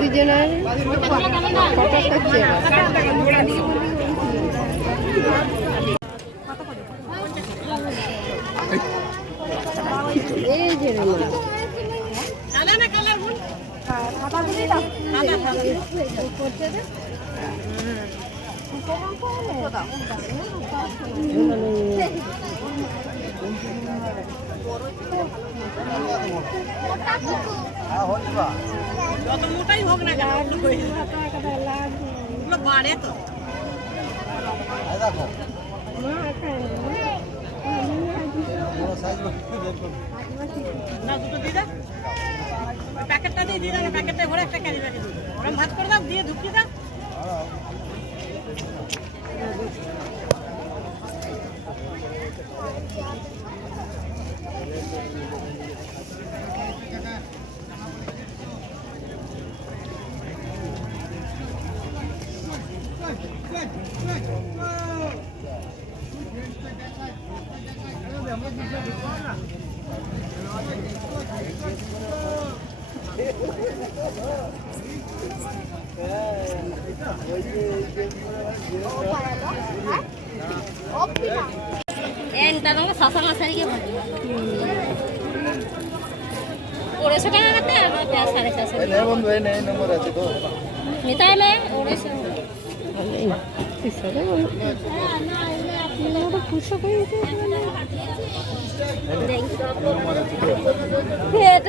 দুজনের ফটো করছে। এই যে যত মোটাই হোক না বাড়ে তো না দুটো দিয়ে দাও প্যাকেটটা দিয়ে দিয়ে দাও প্যাকেটটা ভরে একটা ক্যারি ব্যাগে দিই ওরকম ভাত করে দাও দিয়ে ঢুকিয়ে দাও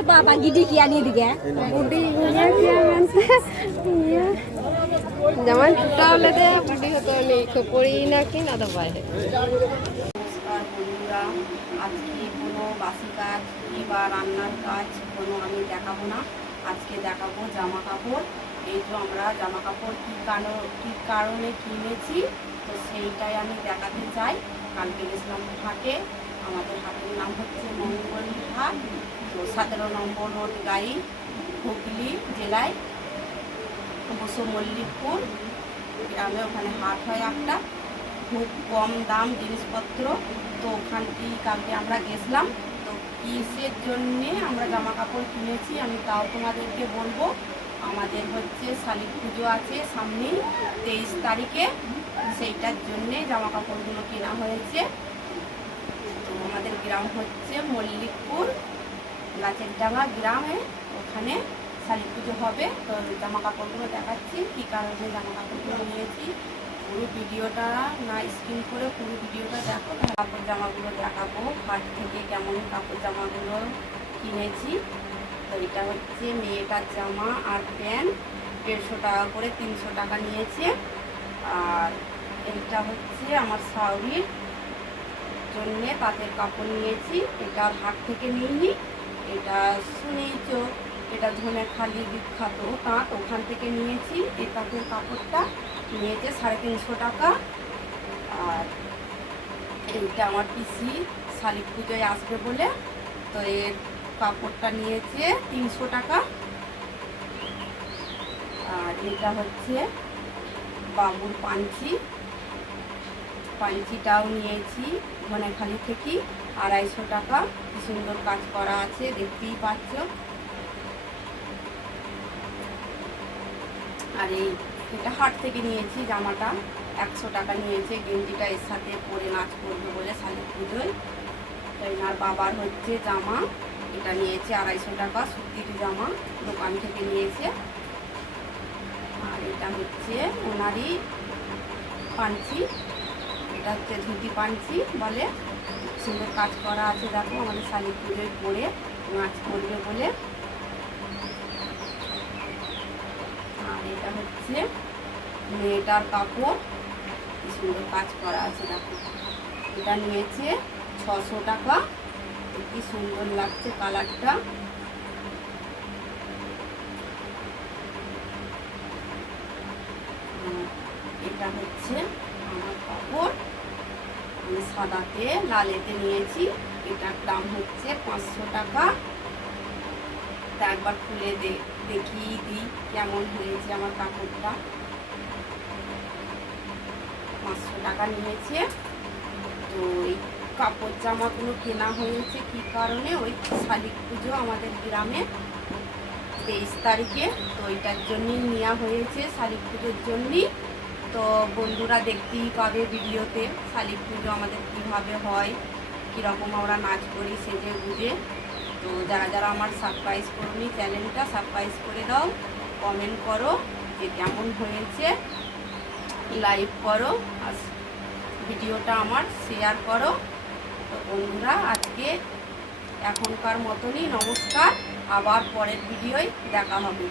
बाबा गिडी किया नहीं दिखे বুডি যেমন টুটা হলে দে বুডি হতো নেই পড়ি না কি না তো বাইরে। নমস্কার বন্ধুরা, আজকে কোনো বাসি কাজ বা রান্নার কাজ কোনো আমি দেখাবো না। আজকে দেখাবো জামা কাপড়। এই যে আমরা জামা কাপড় কী কারণে কিনেছি তো সেইটাই আমি দেখাতে চাই। কালকে গেছিলাম হাটে, আমাদের হাটের নাম হচ্ছে মঙ্গল হাট, তো 17 নম্বর রোড গাড়ি, হুগলি জেলায় অবশ্য মল্লিকপুর গ্রামে ওখানে হাট হয় একটা, খুব কম দাম জিনিসপত্র। তো ওখানটি কালকে আমরা গেছিলাম। তো কিসের জন্যে আমরা জামা কাপড় কিনেছি আমি তাও তোমাদেরকে বলবো। আমাদের হচ্ছে শালি পুজো আছে সামনেই 23 তারিখে, সেইটার জন্যে জামা কাপড়গুলো কেনা হয়েছে। তো আমাদের গ্রাম হচ্ছে মল্লিকপুর গাছের ডাঙা গ্রামে, ওখানে শালি পুজো হবে। তো জামা কাপড়গুলো দেখাচ্ছি কী কারণে জামা কাপড়গুলো নিয়েছি। পুরো ভিডিওটা না স্ক্রিন করে পুরো ভিডিওটা দেখো, কাপড় জামাগুলো দেখাবো হাট থেকে কেমন কাপড় জামাগুলো কিনেছি। তো এটা হচ্ছে মেয়েটার জামা আর প্যান্ট, 150 টাকা করে 300 টাকা নিয়েছে। আর এইটা হচ্ছে আমার শাওরির জন্যে তাঁতের কাপড় নিয়েছি। এটা হাট থেকে নিইনি, এটা শুনেইছ, এটা ধনেখালি বিখ্যাত তাঁত, ওখান থেকে নিয়েছি। এই তাঁতের কাপড়টা নিয়েছে 350 টাকা। আর এইটা আমার পিসি শালি পুজোয় আসবে বলে, তো এর কাপড়টা নিয়েছে 300 টাকা। আর এটা হচ্ছে বাবুর পাঞ্চিটাও নিয়েছি ধনেখালি থেকে 250 টাকা। কি সুন্দর কাজ করা আছে দেখতেই পাচ্ছ। আর এটা হাট থেকে নিয়েছি, জামাটা 100 টাকা নিয়েছে। গেঞ্জিটা এর সাথে পরে নাচ করবে বলে শালি পুজোয়। তাই আর বাবার হচ্ছে জামা, এটা নিয়েছে 250 টাকা, সুতির জামা দোকান থেকে নিয়েছে। আর এটা হচ্ছে ওনারই পাঞ্চি, এটা হচ্ছে ধুতি পাঞ্চি বলে, সুন্দর কাজ করা আছে দেখো, আমাদের শালি পুজোয় পরে নাচ করবে বলে। আর এটা হচ্ছে মেয়েটার কাপড়, কি সুন্দর কাজ করা আছে দেখো, এটা নিয়েছে 600 টাকা। কি সুন্দর লাগছে কালারটা। এটা হচ্ছে আমার কাপড়, আমি সাদাতে লালেতে নিয়েছি। এটার দাম হচ্ছে 500 টাকা। তা একবার খুলে দেখিয়ে দিই কেমন হয়েছে আমার কাপড়টা। টাকা নিয়েছে। তো এই কাপড় জামাগুলো কেনা হয়েছে কী কারণে, ওই শালিক পুজো আমাদের গ্রামে 23 তারিখে, তো ওইটার জন্যই নেওয়া হয়েছে, শালিক পুজোর জন্যই। তো বন্ধুরা দেখতেই পাবে ভিডিওতে শালিক পুজো আমাদের কীভাবে হয়, কীরকম আমরা নাচ করি সেজে গুজে। তো যারা যারা আমার সাবস্ক্রাইব করনি চ্যানেলটা সাবস্ক্রাইব করে দাও, কমেন্ট করো যে কেমন হয়েছে, লাইক করো আর ভিডিওটা আমার শেয়ার করো। তো বন্ধুরা আজকে এখনকার মতনই নমস্কার, আবার পরের ভিডিওয় দেখা হবে।